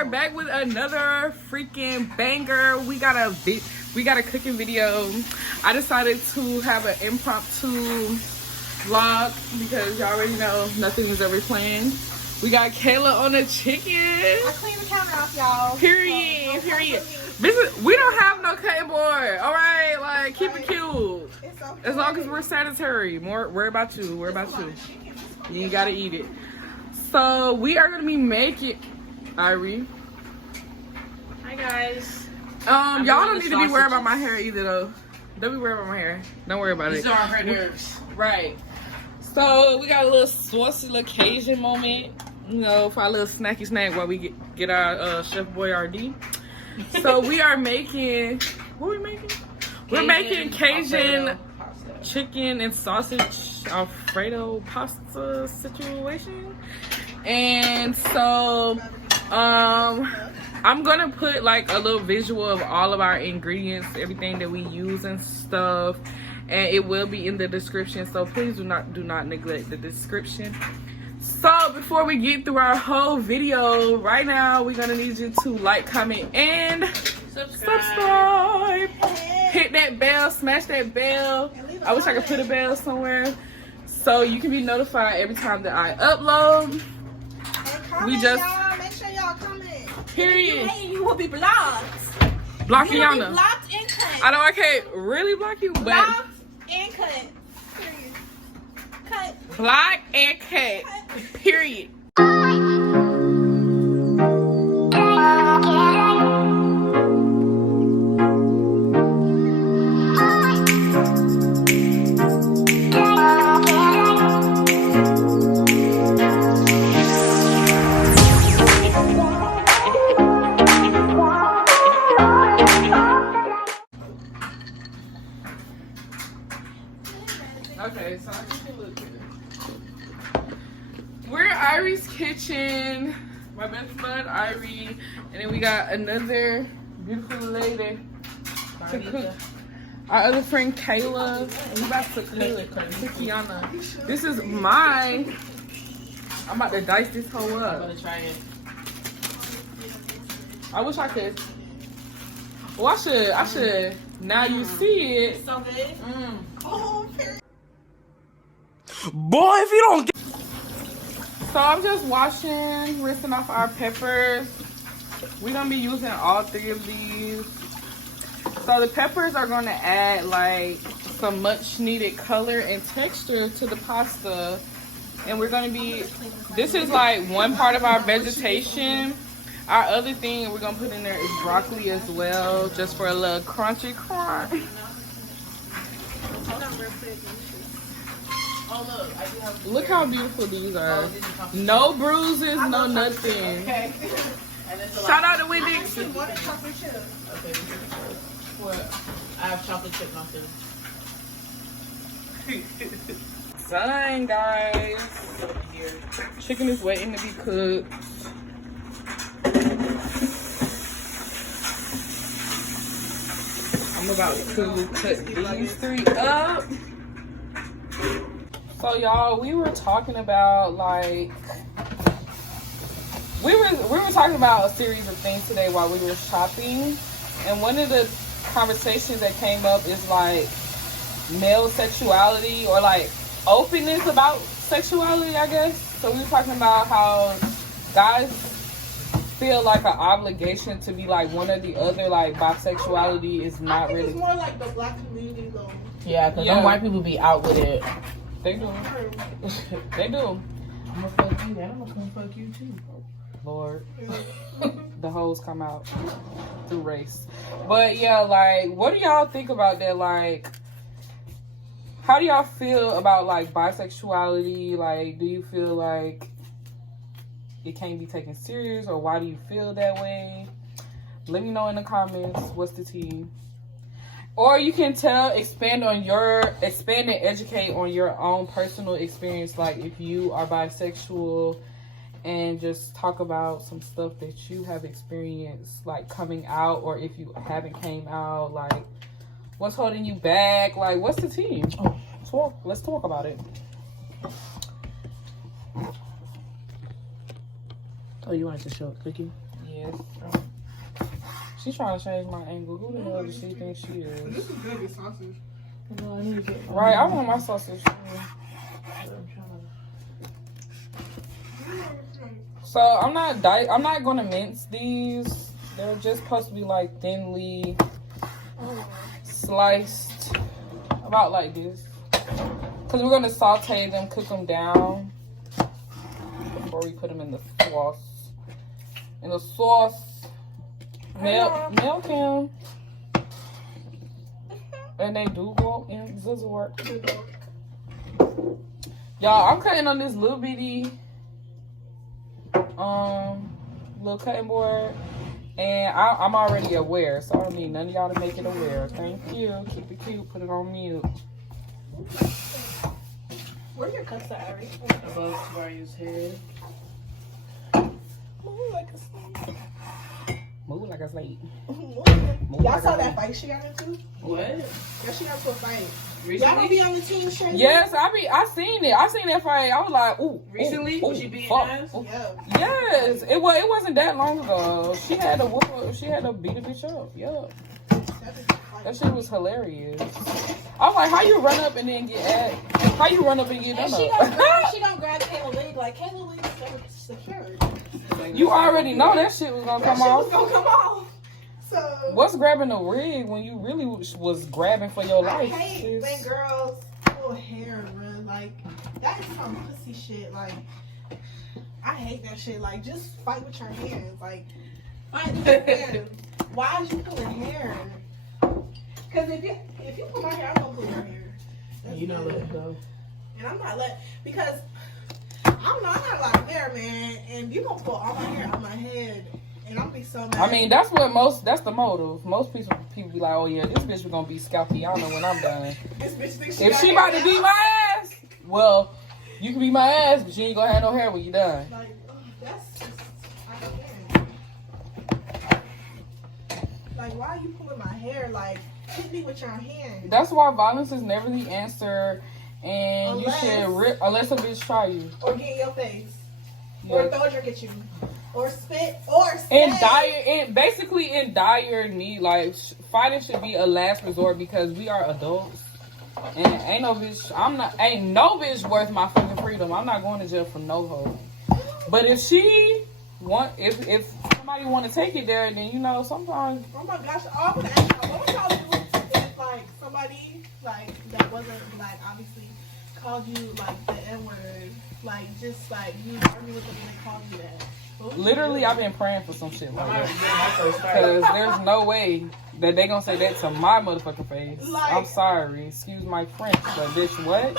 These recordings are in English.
are back with another freaking banger. We got a cooking video. I decided to have an impromptu vlog because y'all already know nothing is ever planned. We got Kayla on the chicken. I cleaned the counter off, y'all. Period. Period. We don't have no cutting board. All right, like keep it cute. It's okay. As long as we're sanitary. Worry about you. Worry about you. You ain't gotta eat it. So we are gonna be making Irie. Hi guys. Y'all don't need to be worried about my hair either though. Don't be worried about my hair. Don't worry about it. These are our nerves. Right. So we got a little saucy little Cajun moment, you know, for our little snacky snack while we get our Chef Boyardee. So we are making, what are we making? We're making Cajun chicken and sausage Alfredo pasta situation. And so I'm gonna put like a little visual of all of our ingredients, everything that we use and stuff, and it will be in the description, so please do not neglect the description. So before we get through our whole video, right now we're gonna need you to like, comment, and subscribe. Hit that bell, smash that bell. I wish I could put a bell somewhere so you can be notified every time that I upload. We just make sure y'all comment. Period. You will be blocked. Blocking You y'all will be now. blocked and cut. I know I can't really block you, but Blocked and cut. Period. Cut. block and cut. Period. Okay, so I think it looks good. We're at Irie's kitchen. My best bud, Irie. And then we got another beautiful lady to cook. Our other friend, Kayla. And we about to cook Kiana. This is mine. I'm about to dice this whole up. I'm gonna try it. I wish I could. Well, I should. Now you see it. So good. Oh, period. Boy, if you don't get... So I'm just washing, rinsing off our peppers. We're gonna be using all three of these. So the peppers are gonna add like some much needed color and texture to the pasta. And we're gonna be, this is like one part of our vegetation. Our other thing we're gonna put in there is broccoli as well, just for a little crunchy crunch. Oh, look. I do have Look how beautiful these are. No bruises, no nothing. Okay. Shout out to Wendy. I wanted chocolate chip. Okay. What? I have chocolate chip myself. Done, guys. Chicken is waiting to be cooked. I'm about to cut these three up. So y'all, we were talking about like we were talking about a series of things today while we were shopping, and one of the conversations that came up is like male sexuality or like openness about sexuality, I guess. So we were talking about how guys feel like an obligation to be like one or the other, like bisexuality is not I think really. it's more like the black community though. Yeah, because them white people be out with it. They do. They do. I'm gonna fuck you, then I'm gonna come fuck you too. Lord. The hoes come out through race. But yeah, like, what do y'all think about that? Like, how do y'all feel about like bisexuality? Like, do you feel like it can't be taken serious, or why do you feel that way? Let me know in the comments. What's the tea? Or you can expand and educate on your own personal experience, like if you are bisexual, and just talk about some stuff that you have experienced, like coming out, or if you haven't came out, like what's holding you back, like what's the tea? Let's talk about it. Oh, you wanted to show a cookie? Yeah. Yes. She's trying to change my angle. Who the hell does she think she is? This is good with sausage. No, I need to get Right, I want my sausage. So I'm not gonna mince these. They're just supposed to be like thinly sliced, about like this. Cause we're gonna saute them, cook them down before we put them in the sauce. In the sauce, milk him, and they do go in Zizzle. Y'all, I'm cutting on this little bitty little cutting board, and I'm already aware, so I don't need none of y'all to make it aware. Thank you. Keep it cute. Put it on mute. Where's your cuts at, Ari? above Maria's head. Move like a snake. Move like a slate. Y'all saw that fight she got into? What? Yeah, she got into a fight. Recently? Y'all don't be on the team straight? Yes, I seen it. I seen that fight. I was like, ooh. Recently? Ooh, Was she beating fuck, ass? ooh. Yeah. Yes, it wasn't that long ago. She had to beat a bitch up. Yeah. That shit was hilarious. I was like, how you run up and then get at? How you run up and get And done she up? gonna grab Kayla Lee, like Kayla Lee's so secured. You already know that shit was gonna That come shit was off. gonna come off. So What's grabbing the wig when you really was grabbing for your I life? hate sis? when girls pull hair, bro. Like that is some pussy shit. Like I hate that shit. Like just fight with your hands. Like fight with your hands. Why is you pulling hair? Cause if you pull my hair, I'm gonna pull your hair. That's You know it. let it go. And I'm not because I don't know, I got a lot of hair, man, and you gonna pull all my hair out my head, and I'm gonna be so mad. I mean, that's the motive. Most people be like, oh yeah, this bitch was gonna be scalpy. I don't know when I'm done. This bitch thinks If she about to beat my ass, well, you can beat my ass, but you ain't gonna have no hair when you done. Like, that's just, I can't. Like, why are you pulling my hair? Like, hit me with your hand. That's why violence is never the answer, and you should unless a bitch try you. Or get in your face. Yeah. Or throw a drink at you. Or spit. Or say. Basically in dire need, like fighting should be a last resort because we are adults, and ain't no bitch worth my fucking freedom. I'm not going to jail for no hoe. But if somebody want to take it there, then you know sometimes. Oh my gosh! All I'm gonna ask y'all, what would y'all do if like somebody like that wasn't black obviously called you like the N-word, like just like you arguing with them and they called you that? What would you Literally, do? I've been praying for some shit like I might that. get my first fight. Because there's no way that they gonna say that to my motherfucking face. Like- I'm sorry. Excuse my French, but bitch, what?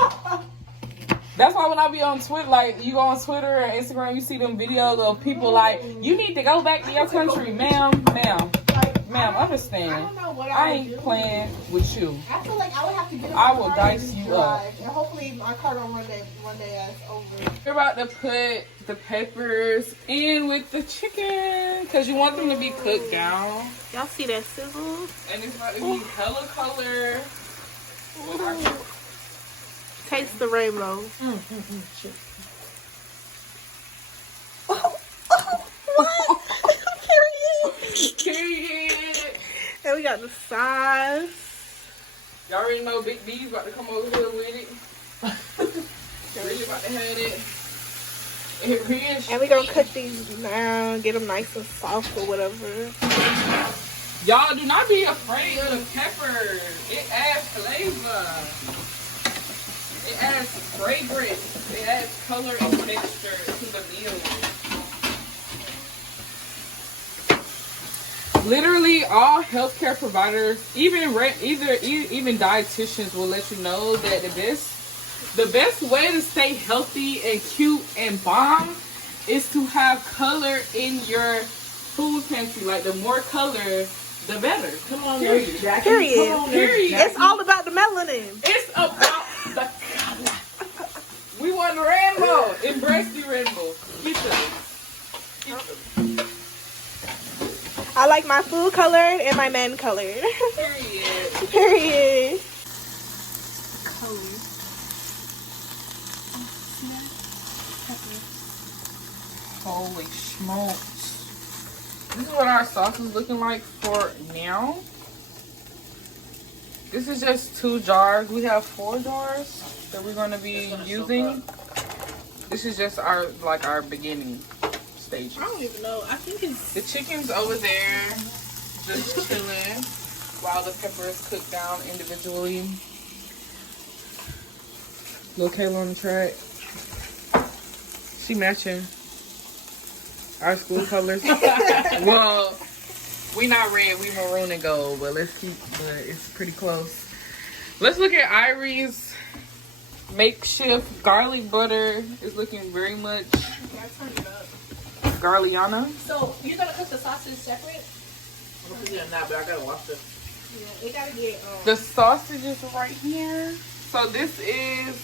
That's why when I be on Twitter, like, you go on Twitter or Instagram, you see them videos of people like, you need to go back to your country. Ma'am, understand. I don't know what I would ain't do. playing with you. I feel like I would have to get. I will dice you up. And hopefully my car don't run that ass over. We're about to put the peppers in with the chicken because you want them to be cooked down. Y'all see that sizzle? And it's about to be hella color. Taste the rainbow. Period. And we got the sauce. Y'all already know Big B's about to come over here with it. Really about to have it. It really And we gonna cook these down, get them nice and soft or whatever. Y'all do not be afraid of the peppers. It adds flavor. It adds fragrance. It adds color and texture to the meal. Literally, all healthcare providers, even dietitians, will let you know that the best way to stay healthy and cute and bomb is to have color in your food pantry. Like the more color, the better. Come on, Period. Nurse Jackie. Period. Come on, Nurse Period. Jackie. It's all about the melanin. It's about the color. We want the rainbow. Embrace the rainbow. Get them. I like my food colored and my men colored. Period. Period. Holy smokes. This is what our sauce is looking like for now. This is just 2 jars. We have 4 jars that we're going to be using. This is just our beginning stages. I don't even know. I think it's The chicken's over there, just chilling while the peppers cook down individually. Little Kayla on the track. She matching our school colors. Well, we not red, we maroon and gold, but it's pretty close. Let's look at Irie's makeshift garlic butter. It's looking very much garliana. So you're gonna cook the sausage separate? I'm gonna put it in that, but I gotta wash it. Yeah, it gotta get The sausage is right here. So this is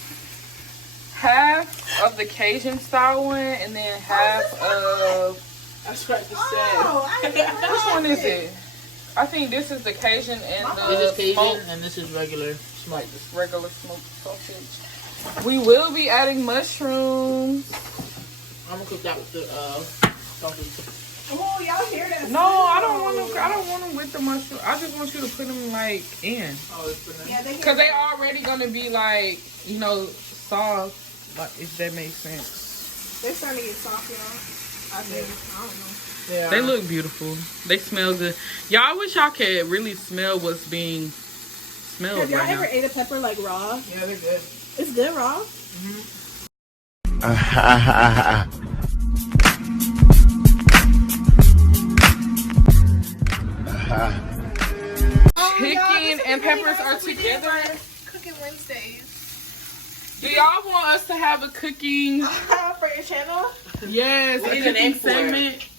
half of the Cajun style one and then half of... That's what I just said. I didn't know. Which one is it? I think this is the Cajun and This the is smoked, Cajun and this is regular like this regular smoked sausage. We will be adding mushrooms. I'm gonna cook that with the sausage. Oh, y'all hear that? No, I don't want them with the mushroom. I just want you to put them like in, Oh, it's for Yeah, cause they already gonna be like, you know, soft. Like, if that makes sense. They're starting to get soft, y'all. I think. I don't know. Yeah. They look beautiful. They smell good. Y'all, I wish y'all could really smell what's being smelled Have y'all right ever now. ate a pepper like raw? Yeah, they're good. It's good raw. Chicken and peppers are together. Cooking Wednesdays. Do y'all want us to have a cooking? For your channel? Yes, What a is the name cooking for it? segment.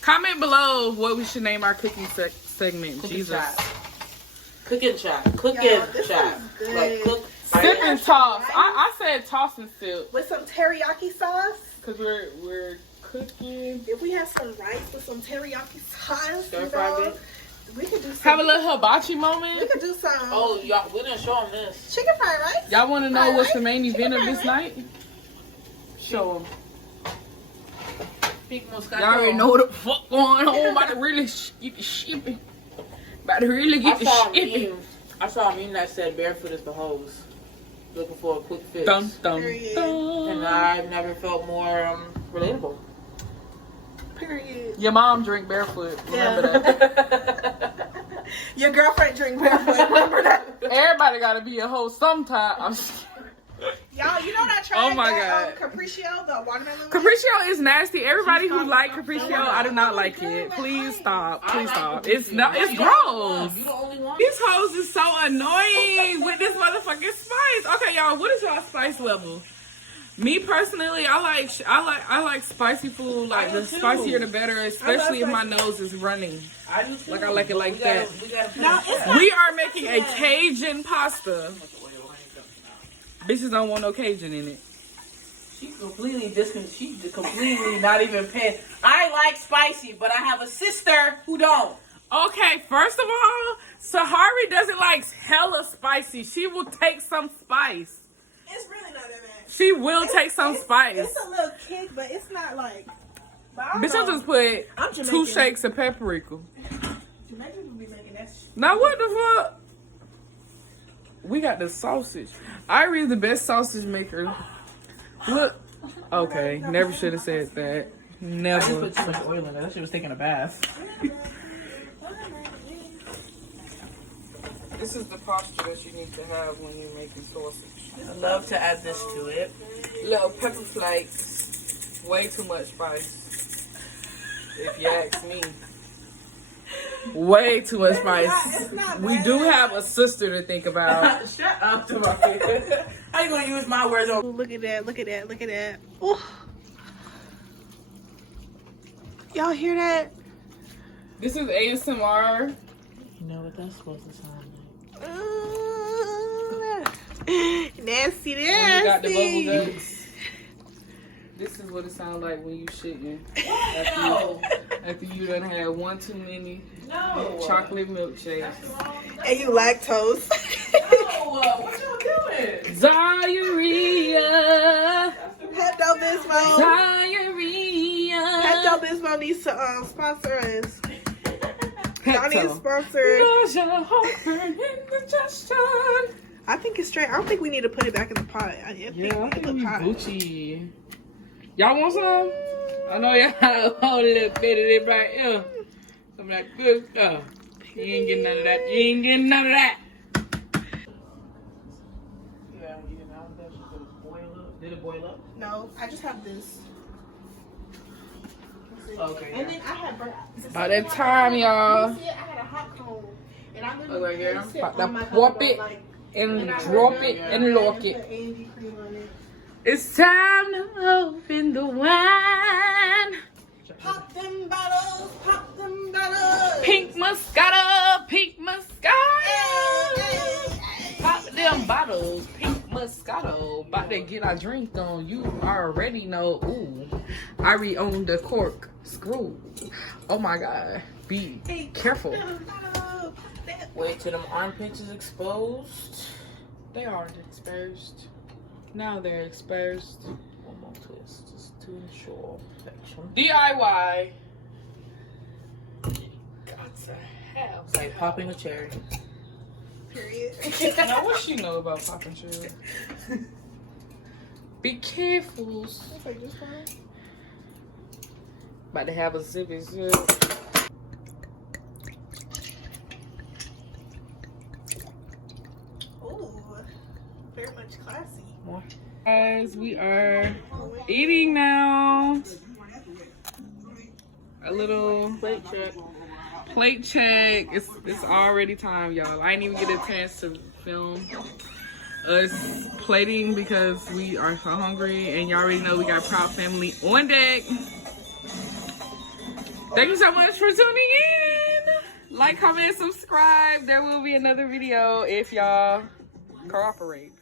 Comment below what we should name our cooking segment. Cooking Jesus. chat. Cooking chat. Cooking Yo, this chat. is good. Like cook. Sip and toss. I said toss and sip With some teriyaki sauce. because we're cooking. If we have some rice with some teriyaki sauce, Stir you fry know, it. we could do some. Have a little hibachi We moment. could do some Oh, y'all, we didn't show them this. chicken fried rice. Y'all want to know Fried what's the rice? main event of Chicken this fried night? Show them. Big Moscato. Y'all already know what the fuck going on. About to really get the shipping. About to really get the shipping. I saw a meme that said Barefoot is the hose. Looking for a quick fix. Dum dum Period. And dum. I've never felt more relatable. Period. Your mom drink barefoot. Remember that. Your girlfriend drink barefoot. Remember that? Everybody gotta be a hoe sometime. I'm just kidding. Y'all, you know that tried Oh my that God. Capriccio, the watermelon one? Capriccio is nasty. Everybody who like Capriccio, I do not like it. Please stop. Please stop. It's not. It's gross. You the only one. These hoes is so annoying with this motherfucking spice. Okay, y'all, what is y'all spice level? Me personally, I like spicy food. Like I do the too. spicier the better, especially if my spicy. nose is running. I do too. Like, I like it like We gotta- that. we gotta No, put it's it- not- We are making a Cajun pasta. Bitches don't want no Cajun in it. She completely not even paying. I like spicy, but I have a sister who don't. Okay, first of all, Sahari doesn't like hella spicy. She will take some spice. It's really not that bad. She will take some spice. It's a little kick, but it's not like. But I don't Bitch, I know. just put I'm 2 Jamaican. shakes of paprika. Jamaicans will be making that shit. Now what the fuck? We got the sausage. Irie's the best sausage maker. Look. Okay, never should have said that. I just Never. put too much oil in it. That shit was taking a bath. This is the posture that you need to have when you're making sausage. I love to add this to it. Little pepper flakes. Way too much spice. If you ask me. Way too much spice. It's not We bad. do have a sister to think about. Shut up, Tamaki. How you gonna use my words on? Ooh, look at that, look at that, look at that. Ooh. Y'all hear that? This is ASMR. You know what that's supposed to sound like? Nasty, When you got the nasty. bubble guts. This is what it sounds like when you shitting. After you done had one too many chocolate milkshakes. And you lactose. What y'all doing? Diarrhea. Pepto-Bismol. Diarrhea. Pepto Pepto Bismol needs to sponsor us. Y'all need to sponsor. I think it's straight. I don't think we need to put it back in the pot. I think we hot. Gucci. Y'all want some? I know y'all hold a little bit of it right here. Some of that good stuff. You ain't getting none of that. You ain't getting none of that. Yeah, you didn't have that. She's gonna boil up. Did it boil up? No, I just have this. Okay. And then I had By that time, y'all. I had a hot cone. And I Look right here. literally About to pop it and drop it and lock it. It's time to open the wine. Pop them bottles, pop them bottles. Pink Moscato, pink Moscato. Pop them bottles, pink Moscato. About to get our drink on. You already know. Ooh, I re-owned the cork screw. Oh my God. Be careful. Wait till them armpits is exposed. They aren't exposed. Now they're exposed. One more twist, just to ensure perfection. DIY. Got to have. It's like popping a cherry. Period. Now what she know about popping cherry? Be careful. About to have a zippy zip. Ooh, very much classy. More. Guys, we are eating now. A little Plate check. plate check. It's already time, y'all. I didn't even get a chance to film us plating because we are so hungry, and y'all already know we got Proud Family on deck. Thank you so much for tuning in. Like, comment, subscribe. There will be another video if y'all cooperate.